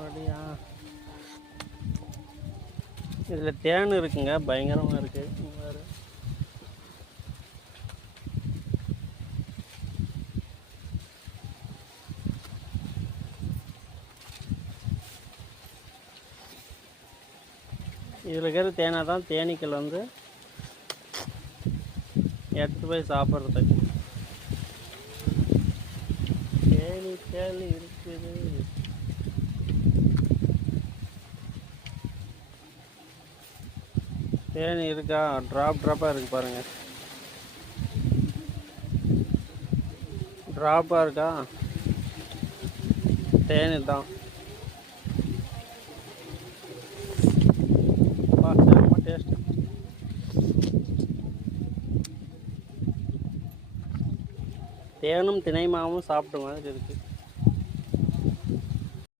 அப்படியா? இதில் தேன் இருக்குங்க, பயங்கரமாக இருக்குது. வேறு இதில் இருக்கிற தேனை தான் தேனீக்கள் வந்து எடுத்துகிட்டு போய் சாப்பிட்றதுக்கு. தேனீக்கள் இருக்குது. தேனி இருக்கா? ட்ராப்பாக இருக்குது பாருங்கள். ட்ராப்பாக இருக்கா? தேனி தான். செம்ம டேஸ்ட்டு. தேனும் தினை மாவும் சாப்பிட்ட மாதிரி இருக்குது.